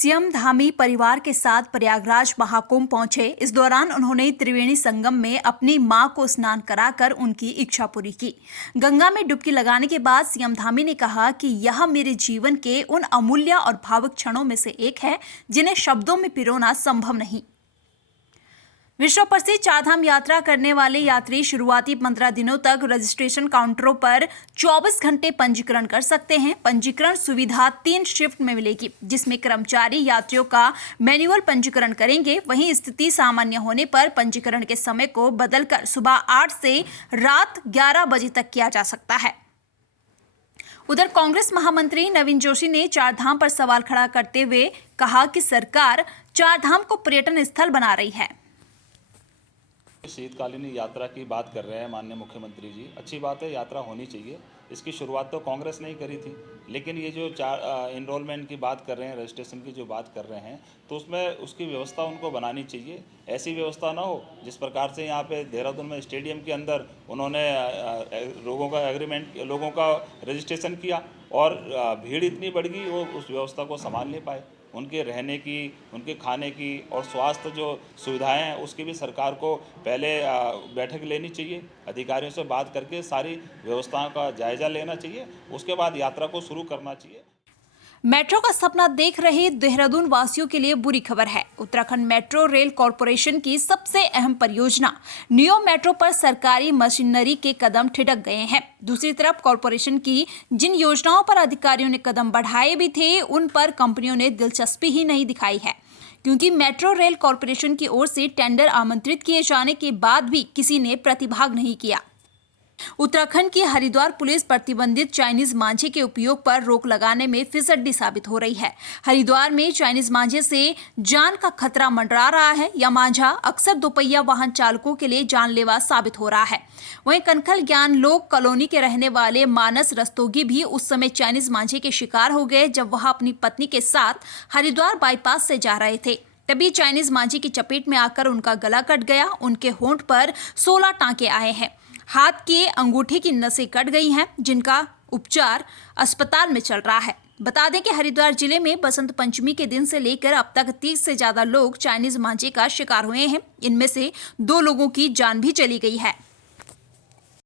CM Dhami परिवार के साथ प्रयागराज महाकुंभ पहुंचे। इस दौरान उन्होंने त्रिवेणी संगम में अपनी मां को स्नान कराकर उनकी इच्छा पूरी की। गंगा में डुबकी लगाने के बाद सीएम धामी ने कहा कि यह मेरे जीवन के उन अमूल्य और भावुक क्षणों में से एक है जिन्हें शब्दों में पिरोना संभव नहीं। विश्व प्रसिद्ध चारधाम यात्रा करने वाले यात्री शुरुआती 15 दिनों तक रजिस्ट्रेशन काउंटरों पर 24 घंटे पंजीकरण कर सकते हैं। पंजीकरण सुविधा 3 शिफ्ट में मिलेगी, जिसमें कर्मचारी यात्रियों का मैन्युअल पंजीकरण करेंगे। वहीं स्थिति सामान्य होने पर पंजीकरण के समय को बदलकर सुबह 8 से रात 11 बजे तक किया जा सकता है। उधर कांग्रेस महामंत्री नवीन जोशी ने चारधाम पर सवाल खड़ा करते हुए कहा कि सरकार चारधाम को पर्यटन स्थल बना रही है। शीतकालीन यात्रा की बात कर रहे हैं माननीय मुख्यमंत्री जी, अच्छी बात है, यात्रा होनी चाहिए। इसकी शुरुआत तो कांग्रेस ने ही करी थी, लेकिन ये जो इनरोलमेंट की बात कर रहे हैं, रजिस्ट्रेशन की जो बात कर रहे हैं, तो उसमें उसकी व्यवस्था उनको बनानी चाहिए। ऐसी व्यवस्था ना हो जिस प्रकार से यहाँ पे देहरादून में स्टेडियम के अंदर उन्होंने लोगों का रजिस्ट्रेशन किया और भीड़ इतनी बढ़ गई वो उस व्यवस्था को संभाल नहीं पाए। उनके रहने की, उनके खाने की और स्वास्थ्य जो सुविधाएं हैं उसकी भी सरकार को पहले बैठक लेनी चाहिए, अधिकारियों से बात करके सारी व्यवस्थाओं का जायजा लेना चाहिए, उसके बाद यात्रा को शुरू करना चाहिए। मेट्रो का सपना देख रहे देहरादून वासियों के लिए बुरी खबर है। उत्तराखंड मेट्रो रेल कॉरपोरेशन की सबसे अहम परियोजना नियो मेट्रो पर सरकारी मशीनरी के कदम ठिठक गए हैं। दूसरी तरफ कॉरपोरेशन की जिन योजनाओं पर अधिकारियों ने कदम बढ़ाए भी थे, उन पर कंपनियों ने दिलचस्पी ही नहीं दिखाई है, क्योंकि मेट्रो रेल कॉरपोरेशन की ओर से टेंडर आमंत्रित किए जाने के बाद भी किसी ने प्रतिभाग नहीं किया। उत्तराखंड की हरिद्वार पुलिस प्रतिबंधित चाइनीज मांझे के उपयोग पर रोक लगाने में फिसड्डी साबित हो रही है। हरिद्वार में चाइनीज मांझे से जान का खतरा मंडरा रहा है। यह मांझा अक्सर दोपहिया वाहन चालकों के लिए जानलेवा साबित हो रहा है। वहीं कनखल ज्ञान लोक कॉलोनी के रहने वाले मानस रस्तोगी भी उस समय चाइनीज मांझे के शिकार हो गए जब वह अपनी पत्नी के साथ हरिद्वार बाईपास से जा रहे थे। तभी चाइनीज मांझे की चपेट में आकर उनका गला कट गया। उनके होंठ पर 16 टांके आए हैं। हाथ के अंगूठे की नसें कट गई हैं, जिनका उपचार अस्पताल में चल रहा है। बता दें कि हरिद्वार जिले में बसंत पंचमी के दिन से लेकर अब तक 30 से ज्यादा लोग चाइनीज मांझे का शिकार हुए हैं। इनमें से 2 लोगों की जान भी चली गई है।